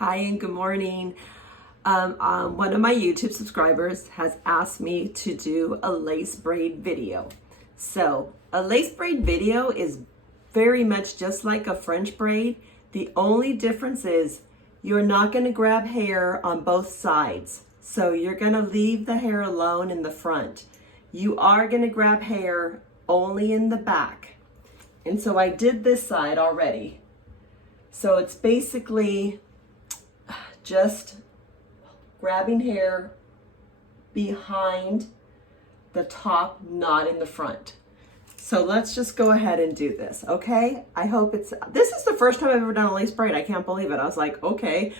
Hi and good morning. One of my YouTube subscribers has asked me to do a lace braid video. So a lace braid video is very much just like a French braid. The only difference is you're not going to grab hair on both sides. So you're going to leave the hair alone in the front. You are going to grab hair only in the back. And so I did this side already. So it's basically just grabbing hair behind the top, not in the front. So let's just go ahead and do this, okay? I hope this is the first time I've ever done a lace braid. I can't believe it. I was like, okay.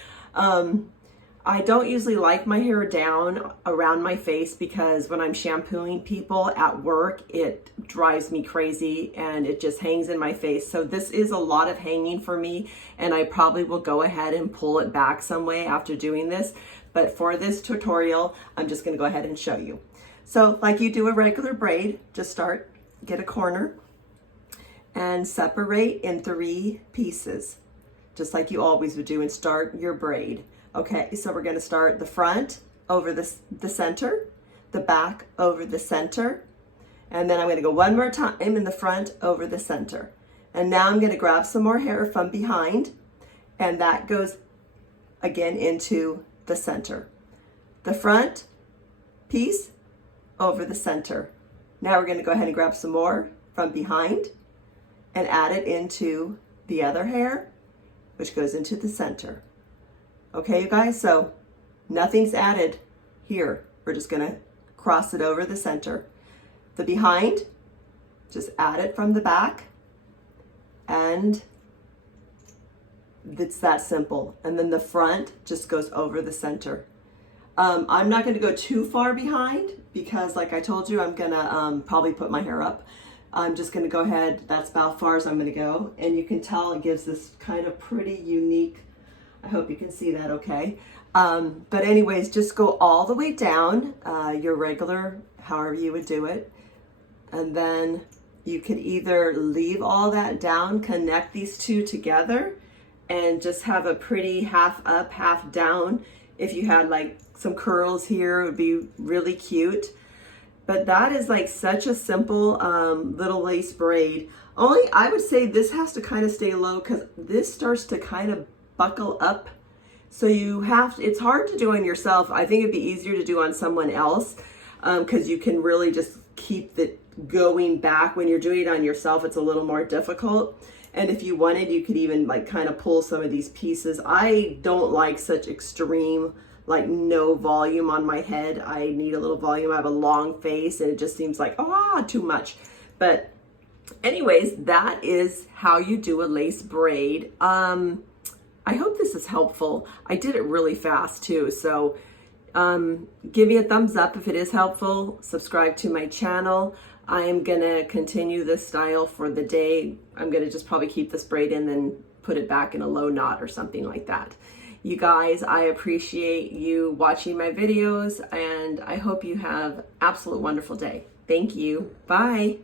I don't usually like my hair down around my face because when I'm shampooing people at work, it drives me crazy and it just hangs in my face. So this is a lot of hanging for me, and I probably will go ahead and pull it back some way after doing this. But for this tutorial, I'm just gonna go ahead and show you. So like you do a regular braid, just get a corner and separate in 3 pieces, just like you always would do, and start your braid. Okay, so we're going to start the front over the center, the back over the center, and then I'm going to go one more time in the front over the center. And now I'm going to grab some more hair from behind, and that goes again into the center. The front piece over the center. Now we're going to go ahead and grab some more from behind and add it into the other hair, which goes into the center. Okay, you guys, so nothing's added here. We're just gonna cross it over the center. The behind, just add it from the back, and it's that simple. And then the front just goes over the center. I'm not gonna go too far behind because like I told you, I'm gonna probably put my hair up. I'm just gonna go ahead, that's about as far as I'm gonna go. And you can tell it gives this kind of pretty unique, I hope you can see that okay. But anyways, just go all the way down, your regular, however you would do it. And then you could either leave all that down, connect these two together, and just have a pretty half up, half down. If you had like some curls here, it would be really cute. But that is like such a simple little lace braid. Only I would say this has to kind of stay low because this starts to kind of buckle up. So it's hard to do on yourself. I think it'd be easier to do on someone else because you can really just keep it going back. When you're doing it on yourself, it's a little more difficult. And if you wanted, you could even like kind of pull some of these pieces. I don't like such extreme, like no volume on my head. I need a little volume. I have a long face and it just seems like, too much. But anyways, that is how you do a lace braid. I hope this is helpful. I did it really fast too. So give me a thumbs up if it is helpful. Subscribe to my channel. I am gonna continue this style for the day. I'm gonna just probably keep this braid in and put it back in a low knot or something like that. You guys, I appreciate you watching my videos and I hope you have an absolute wonderful day. Thank you. Bye.